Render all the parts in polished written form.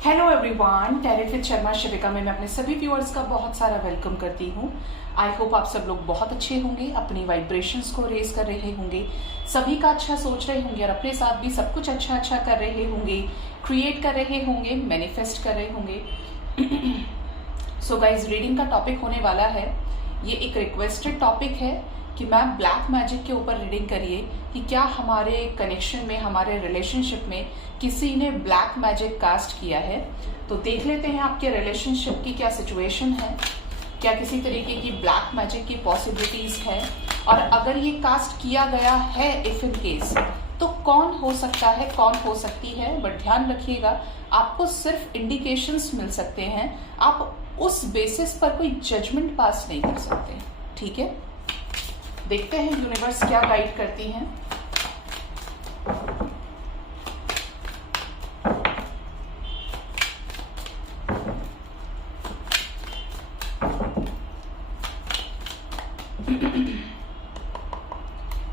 Hello everyone, tarot with Sharma Shivika में मैं अपने सभी व्यूअर्स का बहुत सारा वेलकम करती हूँ। आई होप आप सब लोग बहुत अच्छे होंगे, अपनी वाइब्रेशंस को रेज कर रहे होंगे, सभी का अच्छा सोच रहे होंगे और अपने साथ भी सब कुछ अच्छा कर रहे होंगे, क्रिएट कर रहे होंगे, मैनिफेस्ट कर रहे होंगे। सो गाइज, रीडिंग का टॉपिक होने वाला है, ये एक रिक्वेस्टेड टॉपिक है कि मैम ब्लैक मैजिक के ऊपर रीडिंग करिए कि क्या हमारे कनेक्शन में, हमारे रिलेशनशिप में किसी ने ब्लैक मैजिक कास्ट किया है। तो देख लेते हैं आपके रिलेशनशिप की क्या सिचुएशन है, क्या किसी तरीके की ब्लैक मैजिक की पॉसिबिलिटीज है, और अगर ये कास्ट किया गया है इफ इन केस, तो कौन हो सकता है, कौन हो सकती है। बट ध्यान रखिएगा, आपको सिर्फ इंडिकेशंस मिल सकते हैं, आप उस बेसिस पर कोई जजमेंट पास नहीं कर सकते। ठीक है, देखते हैं यूनिवर्स क्या गाइड करती हैं।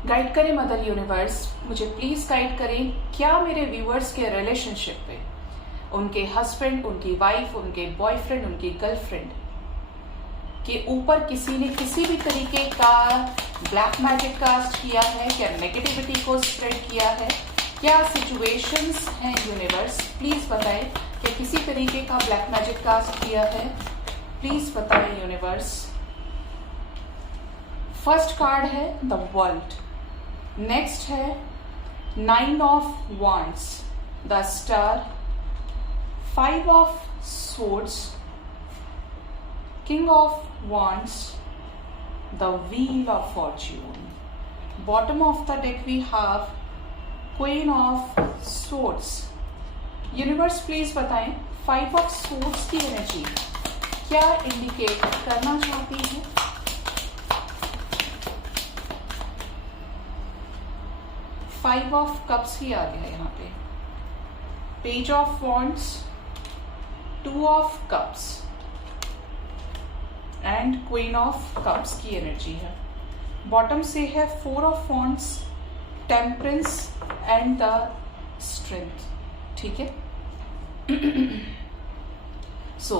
गाइड करें मदर यूनिवर्स, मुझे प्लीज गाइड करें, क्या मेरे व्यूअर्स के रिलेशनशिप पे उनके हस्बैंड, उनकी वाइफ, उनके बॉयफ्रेंड, उनकी गर्लफ्रेंड के ऊपर किसी ने किसी भी तरीके का ब्लैक मैजिक कास्ट किया है, क्या नेगेटिविटी को स्प्रेड किया है, क्या सिचुएशंस हैं यूनिवर्स, प्लीज बताएं। क्या किसी तरीके का ब्लैक मैजिक कास्ट किया है, प्लीज बताएं यूनिवर्स। फर्स्ट कार्ड है द वर्ल्ड, नेक्स्ट है 9 of wands, the star, 5 of swords, King of Wands, the Wheel of Fortune. Bottom of the deck we have Queen of Swords. Universe please बताएं 5 of Swords की energy क्या indicate करना चाहती है। Five of cups ही आ गया यहाँ पे, page of wands, 2 of cups and queen of cups की एनर्जी है। बॉटम से है 4 of wands, temperance and the strength. ठीक है,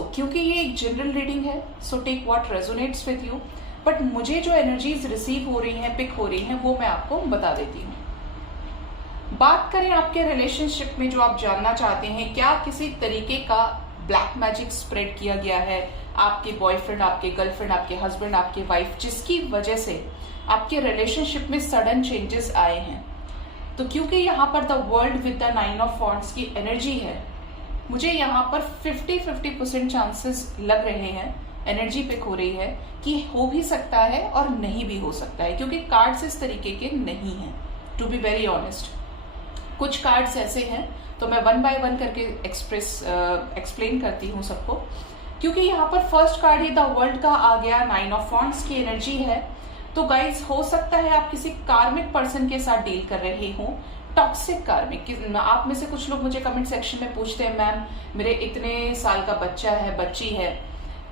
क्योंकि ये एक जनरल रीडिंग है, so take what resonates with you, but मुझे जो एनर्जीज रिसीव हो रही हैं, पिक हो रही हैं, वो मैं आपको बता देती हूँ। बात करें आपके रिलेशनशिप में जो आप जानना चाहते हैं, क्या किसी तरीके का ब्लैक मैजिक स्प्रेड किया गया है, आपके बॉयफ्रेंड, आपके गर्लफ्रेंड, आपके हस्बैंड, आपके वाइफ, जिसकी वजह से आपके रिलेशनशिप में सडन चेंजेस आए हैं। तो क्योंकि यहाँ पर the world with the 9 of wands की एनर्जी है, मुझे यहाँ पर 50-50% चांसेस लग रहे हैं, एनर्जी पिक हो रही है कि हो भी सकता है और नहीं भी हो सकता है, क्योंकि कार्ड्स इस तरीके के नहीं हैं, टू बी वेरी ऑनेस्ट। कुछ कार्ड्स ऐसे हैं, तो मैं 1 बाय 1 करके एक्सप्लेन करती हूँ सबको, क्योंकि यहाँ पर first card he the world का आ गया, 9 ऑफ वॉन्ड्स की एनर्जी है। तो गाइज, हो सकता है आप किसी कार्मिक पर्सन के साथ डील कर रहे हो, टॉक्सिक कार्मिक। आप में से कुछ लोग मुझे कमेंट सेक्शन में पूछते हैं, मैम मेरे इतने साल का बच्चा है, बच्ची है,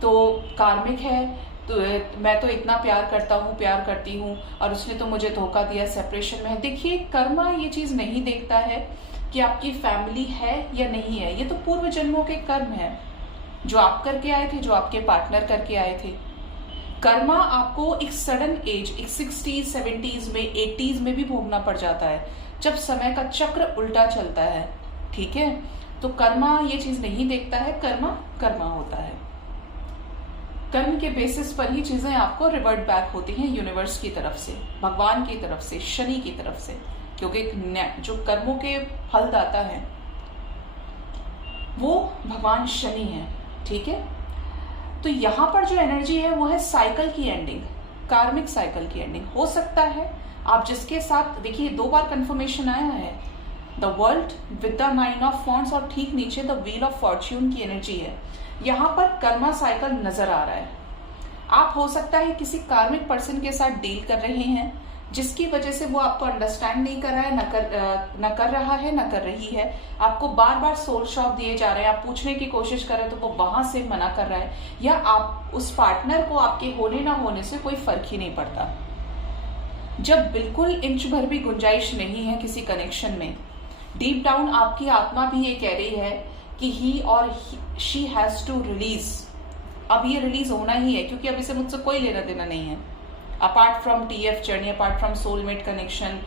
तो कार्मिक है, तो मैं तो इतना प्यार करता हूँ, प्यार करती हूँ, और उसने तो मुझे धोखा दिया, सेपरेशन में है। देखिए, कर्मा ये चीज नहीं देखता है कि आपकी फैमिली है या नहीं है, ये तो पूर्व जन्मों के कर्म है, जो आप करके आए थे, जो आपके पार्टनर करके आए थे। कर्मा आपको एक सडन एज, एक 60s, 70s में, 80s में भी भोगना पड़ जाता है, जब समय का चक्र उल्टा चलता है। ठीक है, तो कर्मा ये चीज नहीं देखता है, कर्मा कर्मा होता है। कर्म के बेसिस पर ही चीजें आपको रिवर्ट बैक होती हैं यूनिवर्स की तरफ से, भगवान की तरफ से, शनि की तरफ से, क्योंकि जो कर्मों के फल दाता है वो भगवान शनि है। ठीक है, तो यहां पर जो एनर्जी है वो है साइकिल की एंडिंग, कार्मिक साइकिल की एंडिंग। हो सकता है आप जिसके साथ, देखिए 2 बार कंफर्मेशन आया है, the world with the 9 of wands और ठीक नीचे द व्हील ऑफ फॉर्च्यून की एनर्जी है। यहां पर कर्मा साइकिल नजर आ रहा है। आप हो सकता है किसी कार्मिक पर्सन के साथ डील कर रहे हैं, जिसकी वजह से वो आपको अंडरस्टैंड नहीं कर रहा है, न कर रहा है, न कर रही है। आपको बार बार सोल शॉक दिए जा रहे हैं, आप पूछने की कोशिश कर रहे हैं तो वो वहां से मना कर रहा है, या आप उस पार्टनर को आपके होने ना होने से कोई फर्क ही नहीं पड़ता। जब बिल्कुल इंच भर भी गुंजाइश नहीं है किसी कनेक्शन में, डीप डाउन आपकी आत्मा भी ये कह रही है कि ही और शी हैज टू रिलीज। अब ये रिलीज होना ही है, क्योंकि अब इसे मुझसे कोई लेना देना नहीं है। Apart from TF journey, apart from soulmate connection,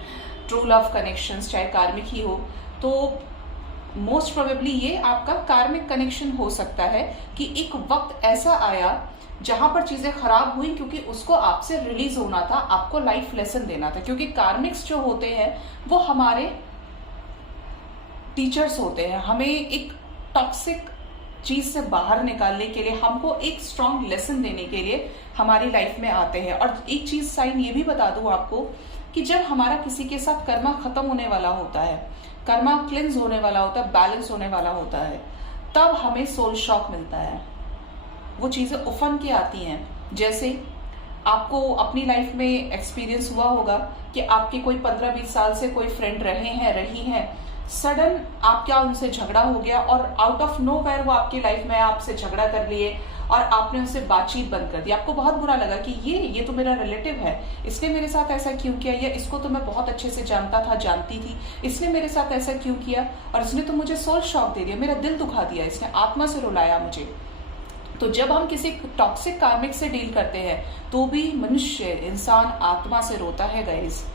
true love connections, चाहे कार्मिक ही हो, तो मोस्ट प्रोबेबली ये आपका कार्मिक कनेक्शन हो सकता है कि एक वक्त ऐसा आया जहां पर चीजें खराब हुई, क्योंकि उसको आपसे रिलीज होना था, आपको लाइफ लेसन देना था। क्योंकि कार्मिक्स जो होते हैं वो हमारे टीचर्स होते हैं, हमें एक टॉक्सिक चीज से बाहर निकालने के लिए, हमको एक स्ट्रॉन्ग लेसन देने के लिए हमारी लाइफ में आते हैं। और एक चीज साइन ये भी बता दूं आपको कि जब हमारा किसी के साथ कर्मा खत्म होने वाला होता है, कर्मा क्लिंज होने वाला होता है, बैलेंस होने वाला होता है, तब हमें सोल शॉक मिलता है। वो चीजें उफन के आती हैं। जैसे आपको अपनी लाइफ में एक्सपीरियंस हुआ होगा कि आपके कोई 15-20 साल से कोई फ्रेंड रही हैं, सडन आपका उनसे झगड़ा हो गया और आउट ऑफ नोवेयर वो आपकी लाइफ में आपसे झगड़ा कर लिए और आपने उनसे बातचीत बंद कर दी। आपको बहुत बुरा लगा कि ये तो मेरा रिलेटिव है, इसने मेरे साथ ऐसा क्यों किया, या इसको तो मैं बहुत अच्छे से जानता था, जानती थी, इसने मेरे साथ ऐसा क्यों किया, और इसने तो मुझे सोल शॉक दे दिया, मेरा दिल दुखा दिया, इसने आत्मा से रुलाया मुझे। तो जब हम किसी टॉक्सिक कार्मिक से डील करते हैं तो भी मनुष्य, इंसान आत्मा से रोता है गाइस।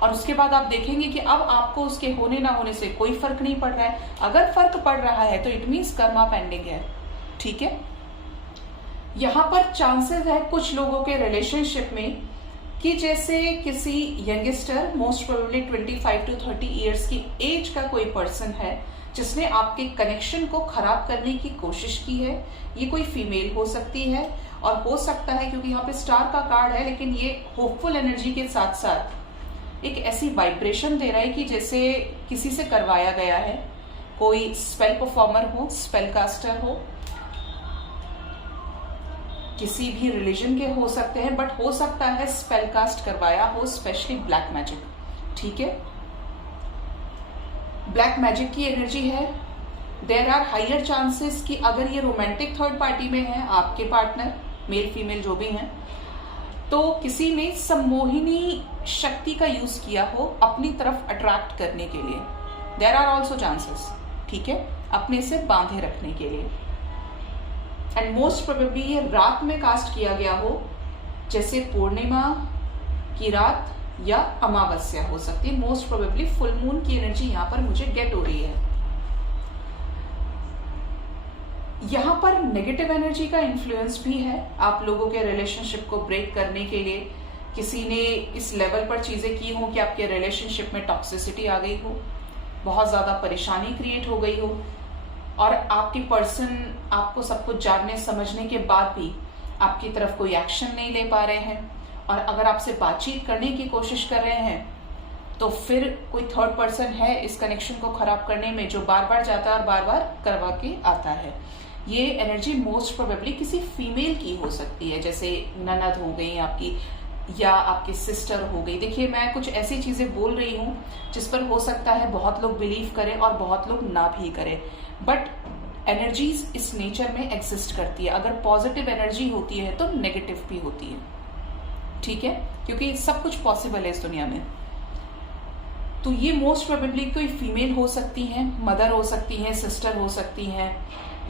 और उसके बाद आप देखेंगे कि अब आपको उसके होने ना होने से कोई फर्क नहीं पड़ रहा है। अगर फर्क पड़ रहा है तो इट मीन्स कर्मा पेंडिंग है, ठीक है। यहां पर चांसेस है कुछ लोगों के रिलेशनशिप में कि जैसे किसी youngster, most probably 25 to 30 years की एज का कोई पर्सन है जिसने आपके कनेक्शन को खराब करने की कोशिश की है। ये कोई फीमेल हो सकती है, और हो सकता है, क्योंकि यहाँ पे स्टार का कार्ड है, लेकिन ये होपफुल एनर्जी के साथ साथ एक ऐसी वाइब्रेशन दे रहा है कि जैसे किसी से करवाया गया है। कोई स्पेल परफॉर्मर हो, स्पेल कास्टर हो, किसी भी रिलीजन के हो सकते हैं, बट हो सकता है स्पेल कास्ट करवाया हो, स्पेशली ब्लैक मैजिक, ठीक है। ब्लैक मैजिक की एनर्जी है। देयर आर हायर चांसेस कि अगर ये रोमांटिक थर्ड पार्टी में है, आपके पार्टनर मेल फीमेल जो भी हैं, तो किसी ने सम्मोहिनी शक्ति का यूज किया हो अपनी तरफ अट्रैक्ट करने के लिए। देयर आर ऑल्सो चांसेस, ठीक है, अपने से बांधे रखने के लिए। एंड मोस्ट प्रोबेबली ये रात में कास्ट किया गया हो, जैसे पूर्णिमा की रात या अमावस्या हो सकती है। मोस्ट प्रोबेबली फुल मून की एनर्जी यहां पर मुझे गेट हो रही है। यहां पर नेगेटिव एनर्जी का इन्फ्लुएंस भी है आप लोगों के रिलेशनशिप को ब्रेक करने के लिए। किसी ने इस लेवल पर चीजें की हो कि आपके रिलेशनशिप में टॉक्सिसिटी आ गई हो, बहुत ज्यादा परेशानी क्रिएट हो गई हो, और आपकी पर्सन आपको सब कुछ जानने समझने के बाद भी आपकी तरफ कोई एक्शन नहीं ले पा रहे हैं, और अगर आपसे बातचीत करने की कोशिश कर रहे हैं तो फिर कोई थर्ड पर्सन है इस कनेक्शन को खराब करने में, जो बार बार जाता है और बार बार करवा के आता है। ये एनर्जी मोस्ट प्रोबेबली किसी फीमेल की हो सकती है, जैसे ननद हो गई आपकी, या आपकी सिस्टर हो गई। देखिए, मैं कुछ ऐसी चीजें बोल रही हूँ जिस पर हो सकता है बहुत लोग बिलीव करें और बहुत लोग ना भी करें, बट एनर्जीज इस नेचर में एग्जिस्ट करती है। अगर पॉजिटिव एनर्जी होती है तो नेगेटिव भी होती है, ठीक है, क्योंकि सब कुछ पॉसिबल है इस दुनिया में। तो ये मोस्ट प्रोबेबली कोई फीमेल हो सकती हैं, मदर हो सकती हैं, सिस्टर हो सकती हैं,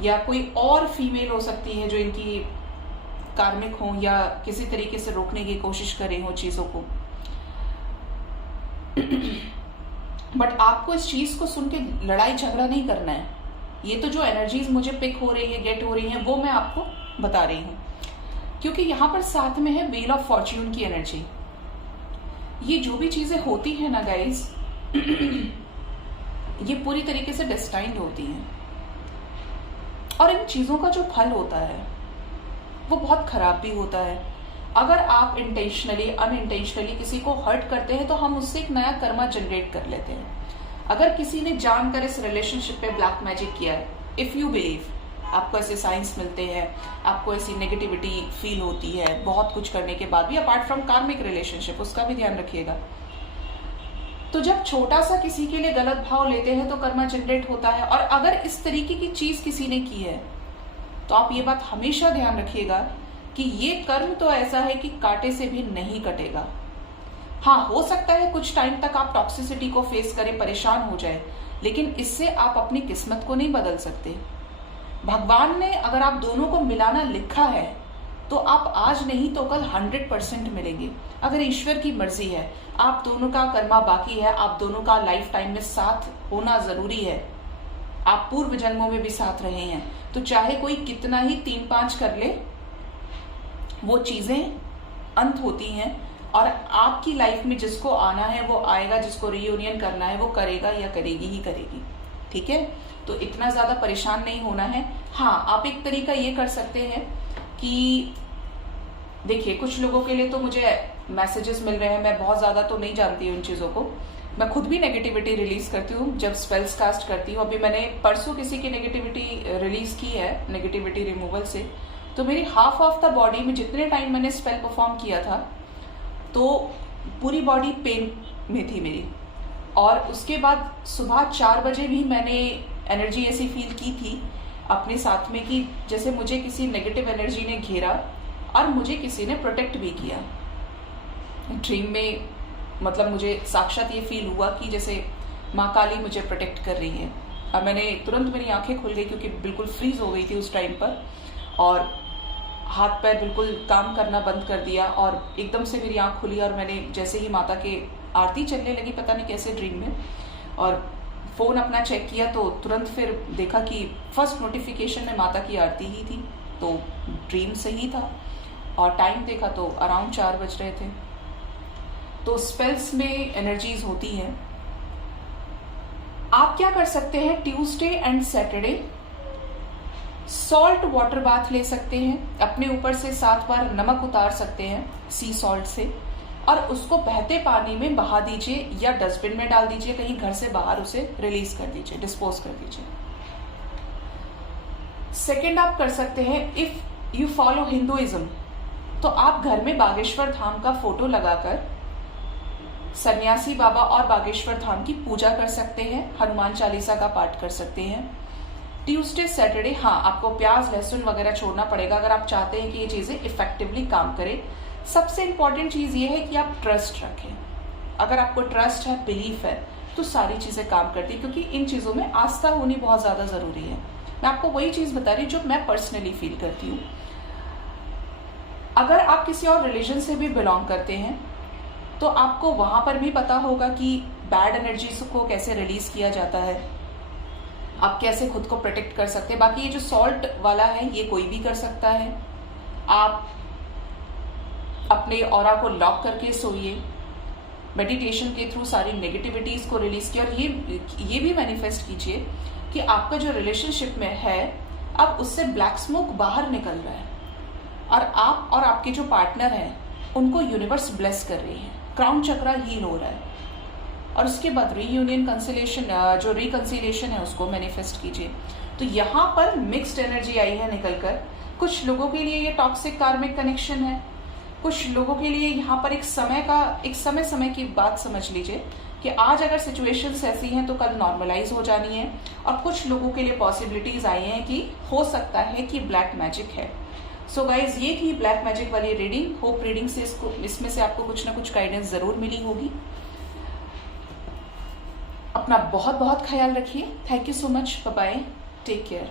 या कोई और फीमेल हो सकती है जो इनकी कार्मिक हो या किसी तरीके से रोकने की कोशिश करे हो चीजों को। बट आपको इस चीज को सुन के लड़ाई झगड़ा नहीं करना है। ये तो जो एनर्जीज मुझे पिक हो रही है, गेट हो रही है, वो मैं आपको बता रही हूँ, क्योंकि यहां पर साथ में है व्हील ऑफ फॉर्च्यून की एनर्जी। ये जो भी चीजें होती है ना गाइस, ये पूरी तरीके से डेस्टाइन्ड होती हैं, और इन चीजों का जो फल होता है वो बहुत खराब भी होता है। अगर आप इंटेंशनली अनइंटेंशनली किसी को हर्ट करते हैं तो हम उससे एक नया कर्मा जनरेट कर लेते हैं। अगर किसी ने जानकर इस रिलेशनशिप पे ब्लैक मैजिक किया है, इफ यू बिलीव, आपको ऐसे साइंस मिलते हैं, आपको ऐसी नेगेटिविटी फील होती है बहुत कुछ करने के बाद भी, अपार्ट फ्रॉम कार्मिक रिलेशनशिप, उसका भी ध्यान रखिएगा। तो जब छोटा सा किसी के लिए गलत भाव लेते हैं तो कर्मा जनरेट होता है। और अगर इस तरीके की चीज किसी ने की है तो आप ये बात हमेशा ध्यान रखिएगा कि ये कर्म तो ऐसा है कि कांटे से भी नहीं कटेगा। हाँ, हो सकता है कुछ टाइम तक आप टॉक्सिसिटी को फेस करें, परेशान हो जाए, लेकिन इससे आप अपनी किस्मत को नहीं बदल सकते। भगवान ने अगर आप दोनों को मिलाना लिखा है तो आप आज नहीं तो कल 100% मिलेंगे। अगर ईश्वर की मर्जी है, आप दोनों का कर्मा बाकी है, आप दोनों का लाइफ टाइम में साथ होना जरूरी है, आप पूर्व जन्मों में भी साथ रहे हैं, तो चाहे कोई कितना ही 3-5 कर ले, वो चीजें अंत होती हैं और आपकी लाइफ में जिसको आना है वो आएगा, जिसको रियूनियन करना है वो करेगा या करेगी ही करेगी। ठीक है, तो इतना ज्यादा परेशान नहीं होना है। हाँ, आप एक तरीका ये कर सकते हैं कि देखिए, कुछ लोगों के लिए तो मुझे मैसेजेस मिल रहे हैं, मैं बहुत ज्यादा तो नहीं जानती हूँ इन चीजों को, मैं खुद भी नेगेटिविटी रिलीज करती हूँ जब स्पेल्स कास्ट करती हूँ। अभी मैंने परसों किसी की नेगेटिविटी रिलीज की है, नेगेटिविटी रिमूवल से, तो मेरी हाफ ऑफ द बॉडी में जितने टाइम मैंने स्पेल परफॉर्म किया था तो पूरी बॉडी पेन में थी मेरी, और उसके बाद सुबह 4 बजे भी मैंने एनर्जी ऐसी फील की थी अपने साथ में कि जैसे मुझे किसी नेगेटिव एनर्जी ने घेरा और मुझे किसी ने प्रोटेक्ट भी किया। ड्रीम में मतलब मुझे साक्षात ये फील हुआ कि जैसे माँ काली मुझे प्रोटेक्ट कर रही है। अब मैंने तुरंत, मेरी आंखें खुल गई क्योंकि बिल्कुल फ्रीज हो गई थी उस टाइम पर, और हाथ पैर बिल्कुल काम करना बंद कर दिया, और एकदम से मेरी आंख खुली और मैंने जैसे ही माता के आरती चलने लगी, पता नहीं कैसे ड्रीम में, और फोन अपना चेक किया तो तुरंत फिर देखा कि फर्स्ट नोटिफिकेशन में माता की आरती ही थी, तो ड्रीम सही था। और टाइम देखा तो अराउंड 4 बज रहे थे। तो स्पेल्स में एनर्जीज होती हैं। आप क्या कर सकते हैं, Tuesday and Saturday salt water bath ले सकते हैं, अपने ऊपर से 7 बार नमक उतार सकते हैं सी सॉल्ट से, और उसको बहते पानी में बहा दीजिए या डस्टबिन में डाल दीजिए, कहीं घर से बाहर उसे रिलीज कर दीजिए, डिस्पोज कर दीजिए। सेकेंड आप कर सकते हैं, इफ यू फॉलो हिंदुइज्म, तो आप घर में बागेश्वर धाम का फोटो लगाकर सन्यासी बाबा और बागेश्वर धाम की पूजा कर सकते हैं, हनुमान चालीसा का पाठ कर सकते हैं। ट्यूसडे सैटरडे, हाँ, आपको प्याज लहसुन वगैरह छोड़ना पड़ेगा अगर आप चाहते हैं कि ये चीजें इफेक्टिवली काम करें। सबसे इंपॉर्टेंट चीज ये है कि आप ट्रस्ट रखें। अगर आपको ट्रस्ट है, बिलीफ है, तो सारी चीजें काम करती है, क्योंकि इन चीजों में आस्था होनी बहुत ज्यादा जरूरी है। मैं आपको वही चीज बता रही हूँ जो मैं पर्सनली फील करती हूँ। अगर आप किसी और रिलीजन से भी बिलोंग करते हैं तो आपको वहां पर भी पता होगा कि बैड एनर्जीज को कैसे रिलीज किया जाता है, आप कैसे खुद को प्रोटेक्ट कर सकते हैं। बाकी ये जो सॉल्ट वाला है ये कोई भी कर सकता है। आप अपने ऑरा को लॉक करके सोइए, मेडिटेशन के थ्रू सारी नेगेटिविटीज को रिलीज किए, और ये भी मैनिफेस्ट कीजिए कि आपका जो रिलेशनशिप में है अब उससे ब्लैक स्मोक बाहर निकल रहा है, और आप और आपके जो पार्टनर हैं उनको यूनिवर्स ब्लेस कर रही है, क्राउन चक्रा हील हो रहा है। और उसके बाद रीयूनियन कंसिलेशन, जो रिकंसिलेशन है उसको मैनिफेस्ट कीजिए। तो यहाँ पर मिक्स्ड एनर्जी आई है निकलकर। कुछ लोगों के लिए ये टॉक्सिक कार्मिक कनेक्शन है, कुछ लोगों के लिए यहाँ पर एक समय की बात समझ लीजिए कि आज अगर सिचुएशंस ऐसी हैं तो कल नॉर्मलाइज हो जानी है, और कुछ लोगों के लिए पॉसिबिलिटीज आई हैं कि हो सकता है कि ब्लैक मैजिक है। सो गाइज, ये थी ब्लैक मैजिक वाली रीडिंग। होप रीडिंग से इसमें से आपको कुछ ना कुछ गाइडेंस जरूर मिली होगी। अपना बहुत बहुत ख्याल रखिए। Thank you so much, bye bye, take care.